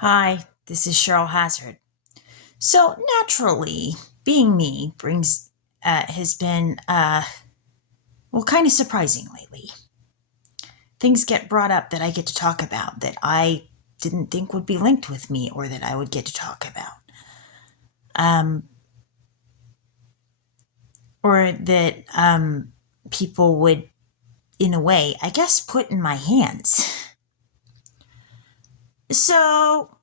Hi, this is Cheryl Hazzard. So naturally, being me brings has been kind of surprising lately. Things get brought up that I get to talk about that I didn't think would be linked with me or that I would get to talk about, um, or that people would, in a way, I guess, put in my hands. So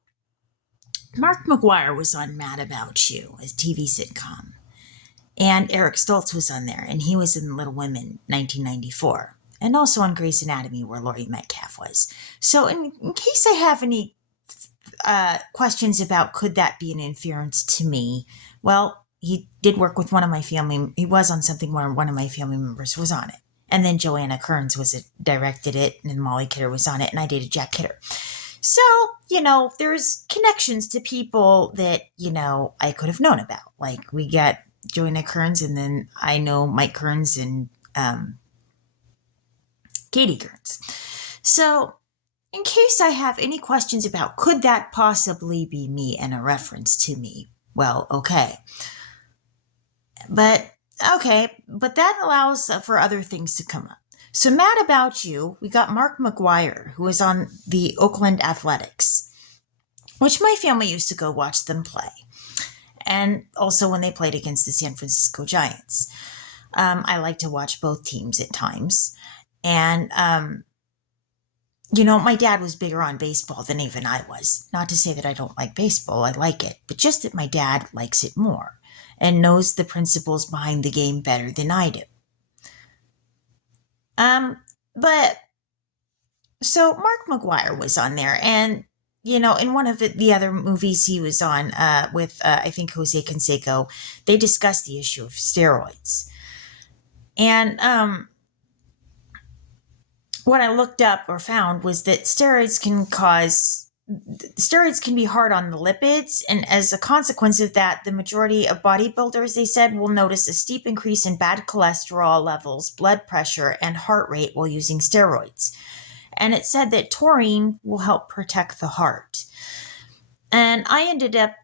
Mark McGuire was on Mad About You, a TV sitcom. And Eric Stoltz was on there, and he was in Little Women 1994, and also on Grey's Anatomy, where Laurie Metcalf was. So, in case I have any questions about could that be an inference to me, well, he did work with one of my family. He was on something where one of my family members was on it, and then Joanna Kearns directed it, and then Molly Kidder was on it, and I dated Jack Kidder. So, there's connections to people that, I could have known about. Like, we got Joanna Kearns, and then I know Mike Kearns and Katie Kearns. So, in case I have any questions about could that possibly be me and a reference to me, well, okay. But that allows for other things to come up. So, Mad About You, we got Mark McGuire, who was on the Oakland Athletics, which my family used to go watch them play. And also when they played against the San Francisco Giants. I like to watch both teams at times. And, my dad was bigger on baseball than even I was. Not to say that I don't like baseball, I like it, but just that my dad likes it more and knows the principles behind the game better than I do. But so Mark McGuire was on there, and in one of the other movies he was on with, I think, Jose Canseco, they discussed the issue of steroids. And what I looked up or found was that steroids can be hard on the lipids. And as a consequence of that, the majority of bodybuilders, they said, will notice a steep increase in bad cholesterol levels, blood pressure, and heart rate while using steroids. And it said that taurine will help protect the heart. And I ended up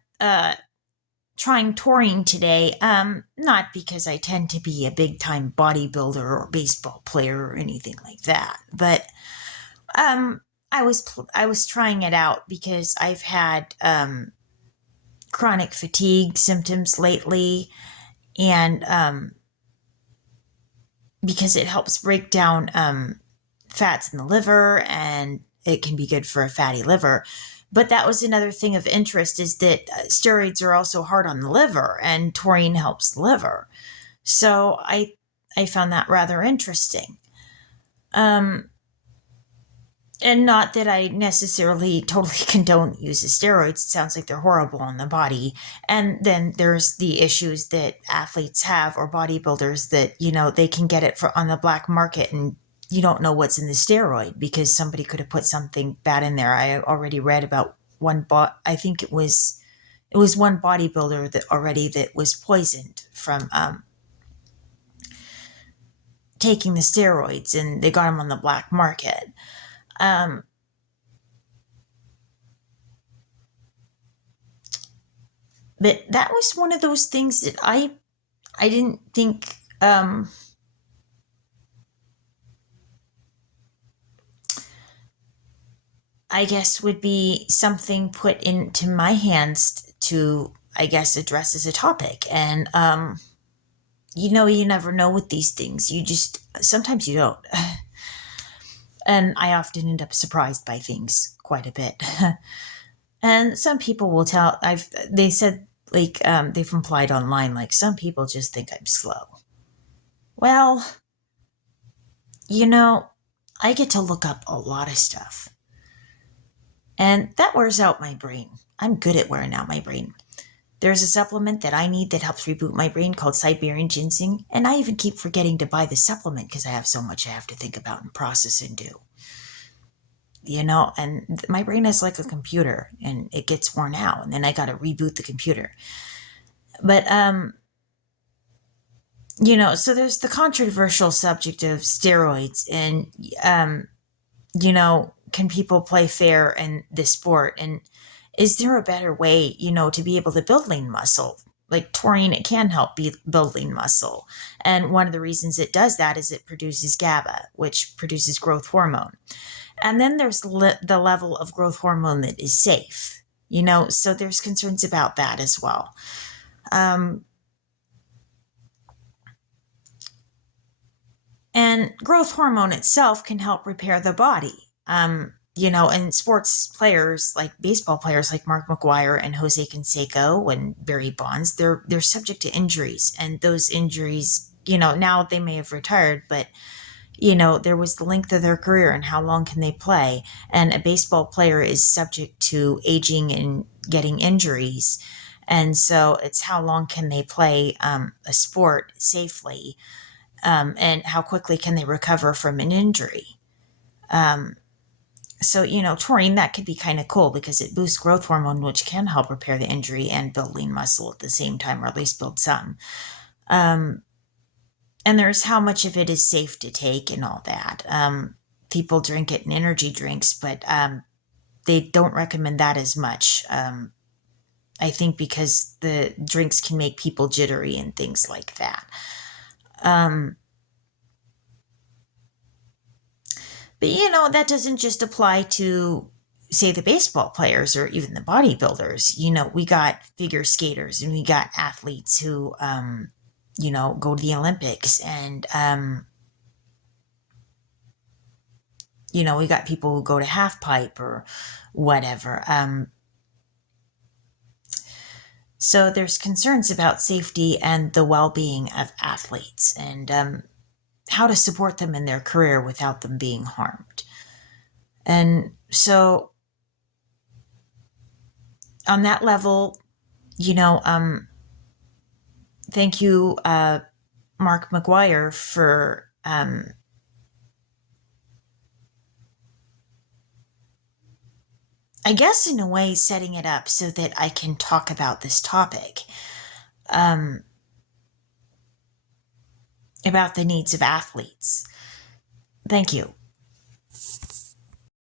trying taurine today, not because I tend to be a big-time bodybuilder or baseball player or anything like that, but I was trying it out because I've had chronic fatigue symptoms lately, and because it helps break down fats in the liver, and it can be good for a fatty liver. But that was another thing of interest, is that steroids are also hard on the liver, and taurine helps the liver. So I found that rather interesting. And not that I necessarily totally condone use of steroids. It sounds like they're horrible on the body. And then there's the issues that athletes have, or bodybuilders, that, they can get it on the black market, and you don't know what's in the steroid because somebody could have put something bad in there. I already read about I think it was one bodybuilder that was poisoned from taking the steroids, and they got him on the black market. But that was one of those things that I didn't think I guess would be something put into my hands to, I guess, address as a topic. And you never know with these things. Sometimes you don't. And I often end up surprised by things quite a bit. And some people will they said, like, they've implied online, like, some people just think I'm slow. Well, I get to look up a lot of stuff. And that wears out my brain. I'm good at wearing out my brain. There's a supplement that I need that helps reboot my brain called Siberian ginseng, and I even keep forgetting to buy the supplement because I have so much I have to think about and process and do. And my brain is like a computer, and it gets worn out, and then I got to reboot the computer. But, so there's the controversial subject of steroids, and, can people play fair in this sport? And is there a better way, to be able to build lean muscle? Like taurine, it can help build lean muscle. And one of the reasons it does that is it produces GABA, which produces growth hormone. And then there's the level of growth hormone that is safe, so there's concerns about that as well. And growth hormone itself can help repair the body. And sports players, like baseball players like Mark McGwire and Jose Canseco and Barry Bonds, they're subject to injuries. And those injuries, now they may have retired, but there was the length of their career and how long can they play. And a baseball player is subject to aging and getting injuries. And so it's how long can they play a sport safely, and how quickly can they recover from an injury. So, taurine, that could be kind of cool because it boosts growth hormone, which can help repair the injury and build lean muscle at the same time, or at least build some. And there's how much of it is safe to take and all that. People drink it in energy drinks, but they don't recommend that as much. I think because the drinks can make people jittery and things like that. But that doesn't just apply to, say, the baseball players or even the bodybuilders. We got figure skaters and we got athletes who, go to the Olympics, and, we got people who go to half pipe or whatever. So there's concerns about safety and the well-being of athletes, and how to support them in their career without them being harmed. And so on that level, thank you, Mark McGwire, for I guess in a way setting it up so that I can talk about this topic, about the needs of athletes. Thank you.